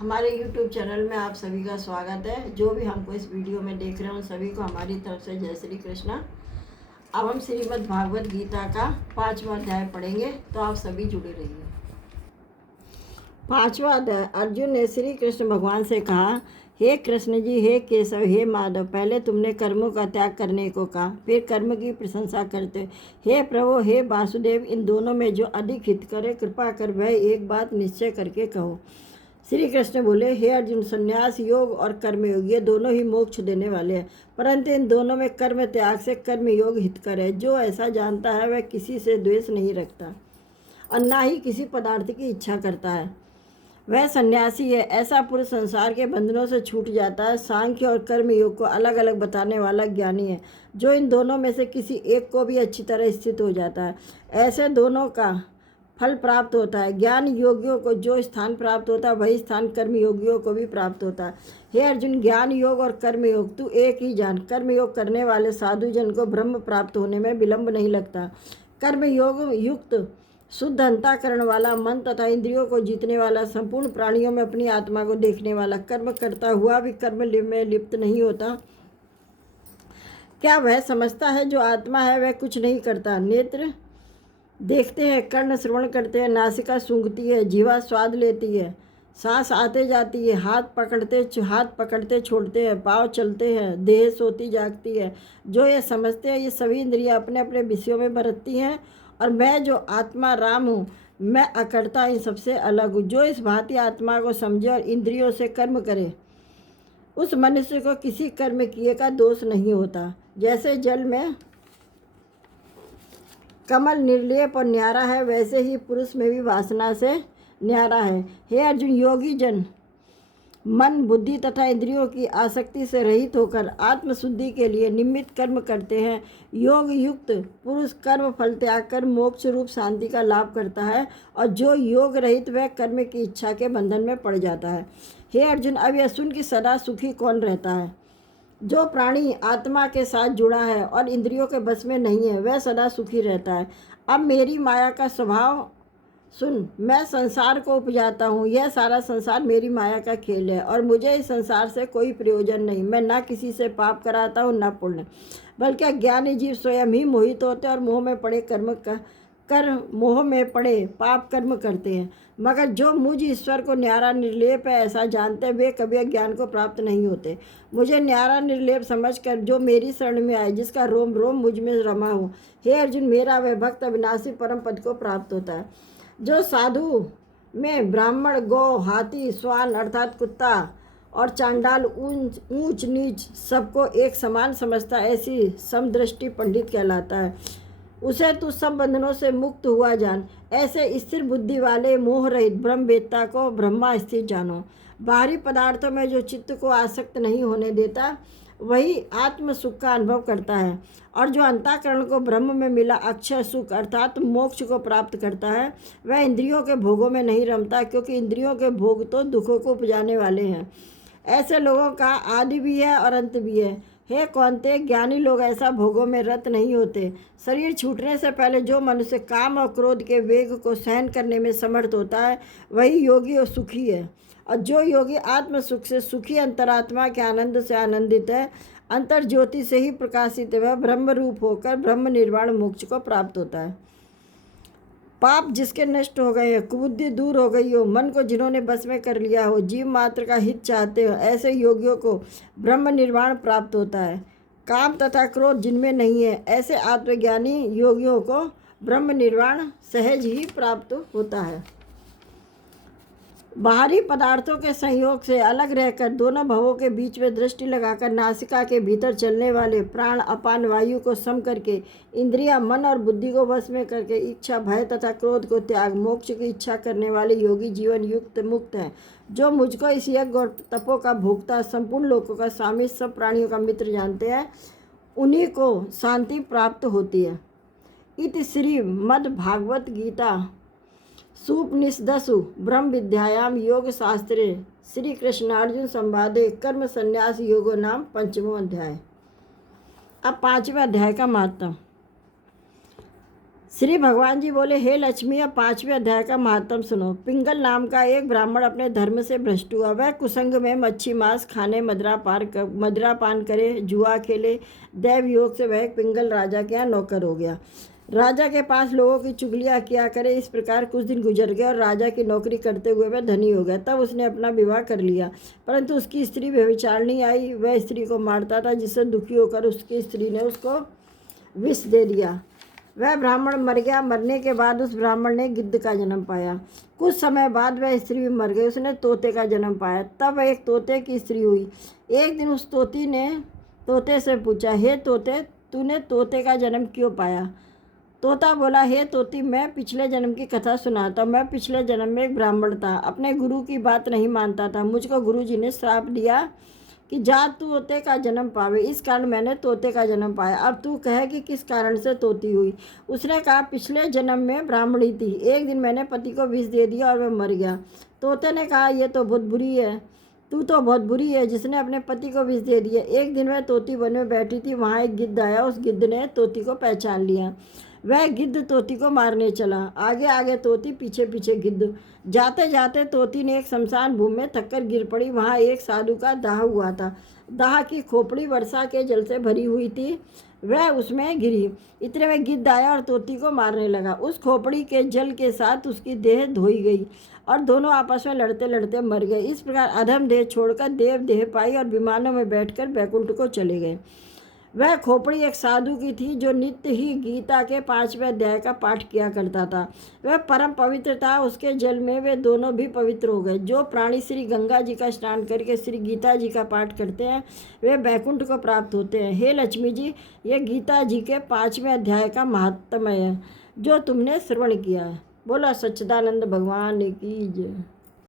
हमारे YouTube channel में आप सभी का स्वागत है। जो भी हमको इस वीडियो में देख रहे हैं उन सभी को हमारी तरफ से जय श्री कृष्णा। अब हम श्रीमद् भागवत गीता का 5वां अध्याय पढ़ेंगे, तो आप सभी जुड़े रहिए। 5वां अध्याय। अर्जुन ने श्री कृष्ण भगवान से कहा, हे कृष्ण जी, हे केशव, हे माधव, पहले तुमने कर्मों का त्याग करने को कहा, फिर कर्म की प्रशंसा करते। हे प्रभु, हे वासुदेव, इन दोनों में जो अधिक हित करे कृपा कर वह एक बात निश्चय करके कहो। श्री कृष्ण बोले, हे अर्जुन, संन्यास योग और कर्म योग ये दोनों ही मोक्ष देने वाले हैं, परंतु इन दोनों में कर्म त्याग से कर्म योग हितकर है। जो ऐसा जानता है वह किसी से द्वेष नहीं रखता और ना ही किसी पदार्थ की इच्छा करता है, वह सन्यासी है। ऐसा पुरुष संसार के बंधनों से छूट जाता है। सांख्य और कर्म योग को अलग अलग बताने वाला ज्ञानी है, जो इन दोनों में से किसी एक को भी अच्छी तरह स्थित हो जाता है। ऐसे दोनों का फल प्राप्त होता है। ज्ञान योगियों को जो स्थान प्राप्त होता है वही स्थान कर्म योगियों को भी प्राप्त होता है। हे अर्जुन, ज्ञान योग और कर्म योग तू एक ही जान। कर्म योग करने वाले साधु जन को ब्रह्म प्राप्त होने में विलंब नहीं लगता। कर्म योग युक्त शुद्ध अंतःकरण वाला, मन तथा इंद्रियों को जीतने वाला, संपूर्ण प्राणियों में अपनी आत्मा को देखने वाला, कर्म करता हुआ भी कर्म में लिप्त नहीं होता, क्या वह समझता है जो आत्मा है वह कुछ नहीं करता। नेत्र देखते हैं, कर्ण श्रवण करते हैं, नासिका सूंघती है, जीवा स्वाद लेती है, सांस आते जाती है, हाथ पकड़ते छोड़ते हैं, पाँव चलते हैं, देह सोती जागती है। जो ये समझते हैं ये सभी इंद्रियां अपने अपने विषयों में बरतती हैं, और मैं जो आत्मा राम हूँ, मैं अकर्ता इन सबसे अलग हूँ। जो इस भांति आत्मा को समझे और इंद्रियों से कर्म करे, उस मनुष्य को किसी कर्म किए का दोष नहीं होता। जैसे जल में कमल निर्लेप और न्यारा है, वैसे ही पुरुष में भी वासना से न्यारा है। हे अर्जुन, योगी जन मन, बुद्धि तथा इंद्रियों की आसक्ति से रहित होकर आत्मशुद्धि के लिए निमित्त कर्म करते हैं। योग युक्त पुरुष कर्म फल त्याग कर मोक्ष रूप शांति का लाभ करता है, और जो योग रहित वह कर्म की इच्छा के बंधन में पड़ जाता है। हे अर्जुन, अब यह सुन कि सदा सुखी कौन रहता है। जो प्राणी आत्मा के साथ जुड़ा है और इंद्रियों के बस में नहीं है वह सदा सुखी रहता है। अब मेरी माया का स्वभाव सुन। मैं संसार को उपजाता हूँ। यह सारा संसार मेरी माया का खेल है और मुझे इस संसार से कोई प्रयोजन नहीं। मैं ना किसी से पाप कराता हूँ ना पुण्य, बल्कि अज्ञानी जीव स्वयं ही मोहित होते और मोह में पड़े पाप कर्म करते हैं। मगर जो मुझ ईश्वर को न्यारा निर्लेप है ऐसा जानते वे कभी ज्ञान को प्राप्त नहीं होते। मुझे न्यारा निर्लेप समझकर जो मेरी शरण में आए, जिसका रोम रोम मुझ में रमा हो, हे अर्जुन, मेरा वह भक्त अविनाशी परम पद को प्राप्त होता है। जो साधु में ब्राह्मण, गौ, हाथी, स्वान अर्थात कुत्ता और चांडाल, ऊंच नीच सबको एक समान समझता, ऐसी समदृष्टि पंडित कहलाता है। उसे तू सब बंधनों से मुक्त हुआ जान। ऐसे स्थिर बुद्धि वाले मोह रहित ब्रह्मवेत्ता को ब्रह्मा स्थित जानो। बाहरी पदार्थों में जो चित्त को आसक्त नहीं होने देता वही आत्म सुख का अनुभव करता है, और जो अंतःकरण को ब्रह्म में मिला अक्षय सुख अर्थात मोक्ष को प्राप्त करता है वह इंद्रियों के भोगों में नहीं रमता, क्योंकि इंद्रियों के भोग तो दुखों को उपजाने वाले हैं। ऐसे लोगों का आदि भी है और अंत भी है। हे कौन्तेय, ज्ञानी लोग ऐसा भोगों में रत नहीं होते। शरीर छूटने से पहले जो मनुष्य काम और क्रोध के वेग को सहन करने में समर्थ होता है वही योगी और सुखी है, और जो योगी आत्म सुख से सुखी, अंतरात्मा के आनंद से आनंदित है, अंतर ज्योति से ही प्रकाशित है, वह ब्रह्म रूप होकर ब्रह्म निर्वाण मोक्ष को प्राप्त होता है। पाप जिसके नष्ट हो गए हैं, कुबुद्धि दूर हो गई हो, मन को जिन्होंने बस में कर लिया हो, जीव मात्र का हित चाहते हो, ऐसे योगियों को ब्रह्म निर्वाण प्राप्त होता है। काम तथा क्रोध जिनमें नहीं है ऐसे आत्मज्ञानी योगियों को ब्रह्म निर्वाण सहज ही प्राप्त होता है। बाहरी पदार्थों के संयोग से अलग रहकर दोनों भवों के बीच में दृष्टि लगाकर नासिका के भीतर चलने वाले प्राण अपान वायु को सम करके, इंद्रियां, मन और बुद्धि को वश में करके इच्छा, भय तथा क्रोध को त्याग मोक्ष की इच्छा करने वाले योगी जीवन युक्त मुक्त हैं। जो मुझको इस यज्ञ और तपों का भोक्ता, संपूर्ण लोकों का स्वामी, सब प्राणियों का मित्र जानते हैं, उन्हीं को शांति प्राप्त होती है। इति श्रीमद् भागवत गीता सुपनिषदसु ब्रह्म विद्यायाम योग शास्त्रे श्री कृष्णार्जुन संवादे कर्म संन्यास योगो नाम 5वां अध्याय। अब 5वें अध्याय का महत्व। श्री भगवान जी बोले, हे लक्ष्मी, अब 5वें अध्याय का महात्म सुनो। पिंगल नाम का एक ब्राह्मण अपने धर्म से भ्रष्ट हुआ। वह कुसंग में मच्छी मांस खाने, मदिरा पान करे, जुआ खेले। दैव योग से वह एक पिंगल राजा के यहाँ नौकर हो गया। राजा के पास लोगों की चुगलियाँ किया करे। इस प्रकार कुछ दिन गुजर गए और राजा की नौकरी करते हुए वह धनी हो गया। तब उसने अपना विवाह कर लिया, परंतु उसकी स्त्री व्यभिचारिणी आई। वह स्त्री को मारता था, जिससे दुखी होकर उसकी स्त्री ने उसको विष दे दिया। वह ब्राह्मण मर गया। मरने के बाद उस ब्राह्मण ने गिद्ध का जन्म पाया। कुछ समय बाद वह स्त्री भी मर गई। उसने तोते का जन्म पाया। तब एक तोते की स्त्री हुई। एक दिन उस तोती ने तोते से पूछा, हे तोते, तूने तोते का जन्म क्यों पाया? तोता बोला, हे तोती, मैं पिछले जन्म की कथा सुनाता हूँ। मैं पिछले जन्म में एक ब्राह्मण था, अपने गुरु की बात नहीं मानता था। मुझको गुरु जी ने श्राप दिया कि जा तोते का जन्म पावे। इस कारण मैंने तोते का जन्म पाया। अब तू कहे कि किस कारण से तोती हुई। उसने कहा, पिछले जन्म में ब्राह्मणी थी। एक दिन मैंने पति को विष दे दिया और वह मर गया। तोते ने कहा, ये तो बहुत बुरी है, तू तो बहुत बुरी है जिसने अपने पति को विष दे दिया। एक दिन वह तोती वन में बैठी थी। वहाँ एक गिद्ध आया। उस गिद्ध ने तोती को पहचान लिया। वह गिद्ध तोती को मारने चला। आगे आगे तोती, पीछे पीछे गिद्ध। जाते जाते तोती ने एक शमशान भूमि में थककर गिर पड़ी। वहाँ एक साधु का दाह हुआ था। दाह की खोपड़ी वर्षा के जल से भरी हुई थी। वह उसमें गिरी। इतने में गिद्ध आया और तोती को मारने लगा। उस खोपड़ी के जल के साथ उसकी देह धोई गई और दोनों आपस में लड़ते लड़ते मर गए। इस प्रकार अधम देह छोड़कर देव देह पाई और विमानों में बैठकर बैकुंठ को चले गए। वह खोपड़ी एक साधु की थी जो नित्य ही गीता के 5वें अध्याय का पाठ किया करता था। वह परम पवित्र था। उसके जल में वे दोनों भी पवित्र हो गए। जो प्राणी श्री गंगा जी का स्नान करके श्री गीता जी का पाठ करते हैं वे बैकुंठ को प्राप्त होते हैं। हे लक्ष्मी जी, यह गीता जी के 5वें अध्याय का महात्म्य है जो तुमने श्रवण किया है। बोला सच्चिदानंद भगवान की जय।